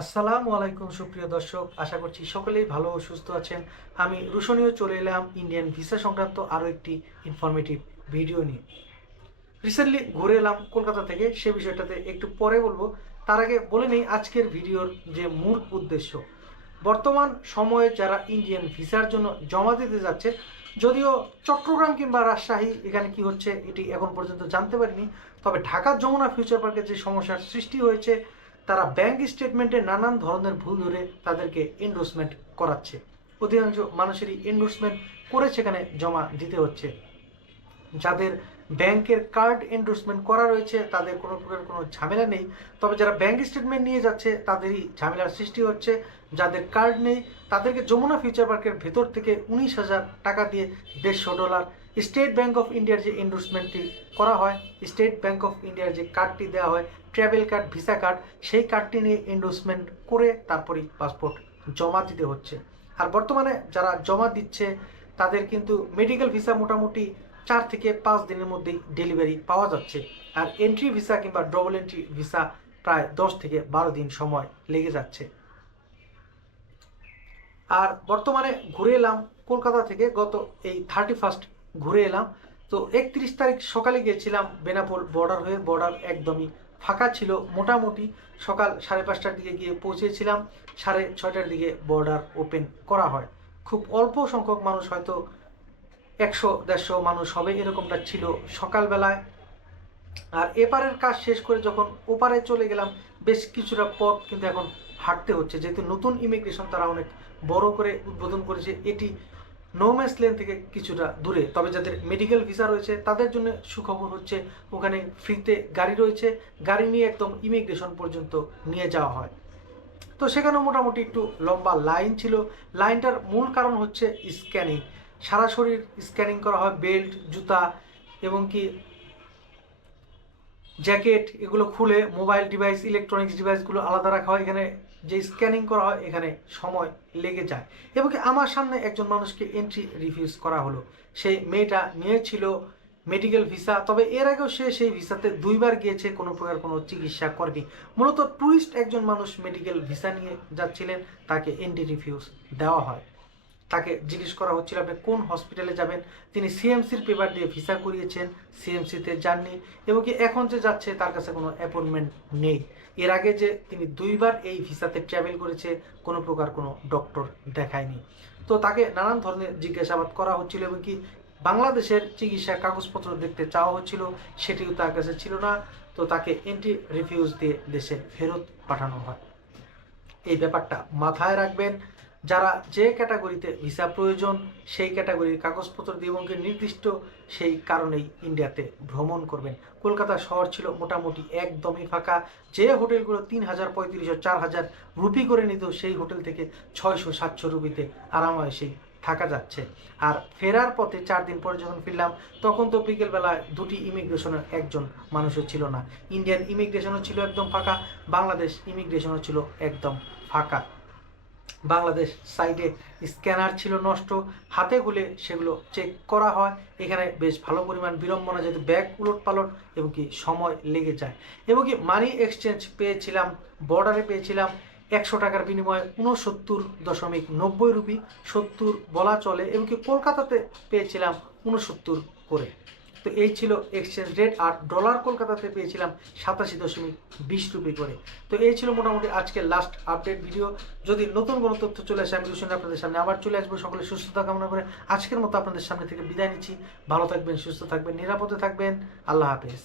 আসসালামু আলাইকুম, সুপ্রিয় দর্শক। আশা করছি সকলেই ভালো ও সুস্থ আছেন। আমি রুশনীয় চলে এলাম ইন্ডিয়ান ভিসা সংক্রান্ত আরও একটি ইনফরমেটিভ ভিডিও নিয়ে। রিসেন্টলি ঘুরে এলাম কলকাতা থেকে, সে বিষয়টাতে একটু পরে বলব। তার আগে বলে নেই আজকের ভিডিওর যে মূল উদ্দেশ্য। বর্তমান সময়ে যারা ইন্ডিয়ান ভিসার জন্য জমা দিতে যাচ্ছে, যদিও চট্টগ্রাম কিংবা রাজশাহী, এখানে কি হচ্ছে এটি এখন পর্যন্ত জানতে পারিনি। তবে ঢাকার যমুনা ফিউচার পার্কে যে সমস্যার সৃষ্টি হয়েছে তারা ব্যাংক স্টেটমেন্টে নানান ধরনের ভুল ধরে তাদেরকে এন্ডোর্সমেন্ট করাচ্ছে। অধিকাংশ মানুষেরই এন্ডোর্সমেন্ট করে সেখানে জমা দিতে হচ্ছে। যাদের ব্যাংকের কার্ড এন্ডোর্সমেন্ট করা রয়েছে, তাদের কোনো প্রকার কোনো ঝামেলা নেই। তবে যারা ব্যাংক স্টেটমেন্ট নিয়ে যাচ্ছে, তাদেরই ঝামেলার সৃষ্টি হচ্ছে। যাদের কার্ড নেই, তাদেরকে যমুনা ফিউচার পার্কের ভেতর থেকে উনিশ হাজার টাকা দিয়ে দেড়শো ডলার স্টেট ব্যাংক অফ ইন্ডিয়ার যে এন্ডোর্সমেন্টটি করা হয় স্টেট ব্যাংক অফ ইন্ডিয়ার যে কার্ডটি দেওয়া হয় ট্রাভেল কার্ড ভিসা কার্ড সেই কার্ডটি নিয়ে এন্ডোর্সমেন্ট করে তারপরেই পাসপোর্ট জমা দিতে হচ্ছে। আর বর্তমানে যারা জমা দিচ্ছে, তাদের কিন্তু মেডিকেল ভিসা মোটামুটি চার থেকে পাঁচ দিনের মধ্যেই ডেলিভারি পাওয়া যাচ্ছে। আর এন্ট্রি ভিসা কিংবা ডবল এন্ট্রি ভিসা প্রায় দশ থেকে বারো দিন সময় লেগে যাচ্ছে। আর বর্তমানে ঘুরে এলাম কলকাতা থেকে, গত এই থার্টি ফার্স্ট ঘুরে এলাম। তো একত্রিশ তারিখ সকালে গিয়েছিলাম বেনাপোল বর্ডার হয়ে বর্ডার একদমই ফাঁকা ছিল মোটামুটি। সকাল সাড়ে পাঁচটার দিকে গিয়ে পৌঁছেছিলাম, সাড়ে ছয়টার দিকে বর্ডার ওপেন করা হয়। খুব অল্প সংখ্যক মানুষ হয়তো একশো, দেড়শো মানুষ হবে, এরকমটা ছিল সকালবেলায়। আর এপারের কাজ শেষ করে যখন ওপারে চলে গেলাম, বেশ কিছুটা পথ কিন্তু এখন হাঁটতে হচ্ছে। যেহেতু নতুন ইমিগ্রেশন তারা অনেক বড় করে উদ্বোধন করেছে, এটি নোম্যাস লেন থেকে কিছুটা দূরে। তবে যাদের মেডিকেল ভিসা রয়েছে, তাদের জন্য সুখবর হচ্ছে, ওখানে ফ্রিতে গাড়ি রয়েছে, গাড়ি নিয়ে একদম ইমিগ্রেশন পর্যন্ত নিয়ে যাওয়া হয়। তো সেখানেও মোটামুটি একটু লম্বা লাইন ছিল। লাইনটার মূল কারণ হচ্ছে স্ক্যানিং সারা শরীর স্ক্যানিং করা হয় বেল্ট জুতা এবং কি জ্যাকেট এগুলো খুলে মোবাইল ডিভাইস ইলেকট্রনিক্স ডিভাইসগুলো আলাদা রাখা হয়। এখানে যে স্ক্যানিং করা হয়, এখানে সময় লেগে যায়। এবং কি আমার সামনে একজন মানুষকে এন্ট্রি রিফিউজ করা হলো। সেই মেয়েটা নিয়েছিল মেডিকেল ভিসা তবে এর আগেও সে সেই ভিসাতে দুইবার গিয়েছে, কোনো প্রকার কোনো চিকিৎসা করেনি। মূলত ট্যুরিস্ট একজন মানুষ মেডিকেল ভিসা নিয়ে যাচ্ছিলেন, তাকে এন্ট্রি রিফিউজ দেওয়া হয়। তাকে জিজ্ঞেস করা হচ্ছিল আপনি কোন হসপিটালে যাবেন? তিনি সিএমসির পেপার দিয়ে ভিসা করিয়েছেন সিএমসিতে যাননি এবং কি এখন যে যাচ্ছে তার কাছে কোনো অ্যাপয়েন্টমেন্ট নেই। এর আগে যে তিনি দুইবার এই ভিসাতে ট্রাভেল করেছে, কোনো প্রকার কোনো ডক্টর দেখায়নি। তো তাকে নানান ধরনের জিজ্ঞাসাবাদ করা হচ্ছিল এবং কি বাংলাদেশের চিকিৎসা কাগজপত্র দেখতে চাওয়া হচ্ছিল, সেটিও তার কাছে ছিল না। তো তাকে এন্ট্রি রিফিউজ দিয়ে দেশে ফেরত পাঠানো হয়। এই ব্যাপারটা মাথায় রাখবেন। যারা যে ক্যাটাগরিতে ভিসা প্রয়োজন, সেই ক্যাটাগরির কাগজপত্র দিয়ে এবং নির্দিষ্ট, সেই কারণেই ইন্ডিয়াতে ভ্রমণ করবেন। কলকাতা শহর ছিল মোটামুটি একদমই ফাঁকা। যে হোটেলগুলো তিন হাজার পঁয়ত্রিশশো চার হাজার রুপি করে নিত, সেই হোটেল থেকে ছয়শো, সাতশো রুপিতে আরামায়েসেই থাকা যাচ্ছে। আর ফেরার পথে চার দিন পরে যখন ফিরলাম, তখন তো বিকেলবেলায় দুটি ইমিগ্রেশনের একজন মানুষও ছিল না। ইন্ডিয়ান ইমিগ্রেশনও ছিল একদম ফাঁকা, বাংলাদেশ ইমিগ্রেশনও ছিল একদম ফাঁকা। বাংলাদেশ সাইডে স্ক্যানার ছিল নষ্ট, হাতে গুলে সেগুলো চেক করা হয়। এখানে বেশ ভালো পরিমাণ বিড়ম্বনা যেহেতু ব্যাগ উলট পালট এবং কি সময় লেগে যায়। এবং কি মানি এক্সচেঞ্জ পেয়েছিলাম বর্ডারে পেয়েছিলাম একশো টাকার বিনিময়ে উনসত্তর দশমিক নব্বই রুপি, সত্তর বলা চলে। এবং কি কলকাতাতে পেয়েছিলাম উনসত্তর করে। তো এই ছিল এক্সচেঞ্জ রেট আর ডলার কলকাতাতে পেয়েছিলাম সাতাশি দশমিক বিশ রুপি করে। তো এই ছিল মোটামুটি আজকের লাস্ট আপডেট ভিডিও যদি নতুন কোনো তথ্য চলে আসে, আমি রুশন আপনাদের সামনে আবার চলে আসব। সকলে সুস্থতা কামনা করে আজকের মতো আপনাদের সামনে থেকে বিদায় নিচ্ছি। ভালো থাকবেন, সুস্থ থাকবেন, নিরাপদে থাকবেন। আল্লাহ হাফেজ।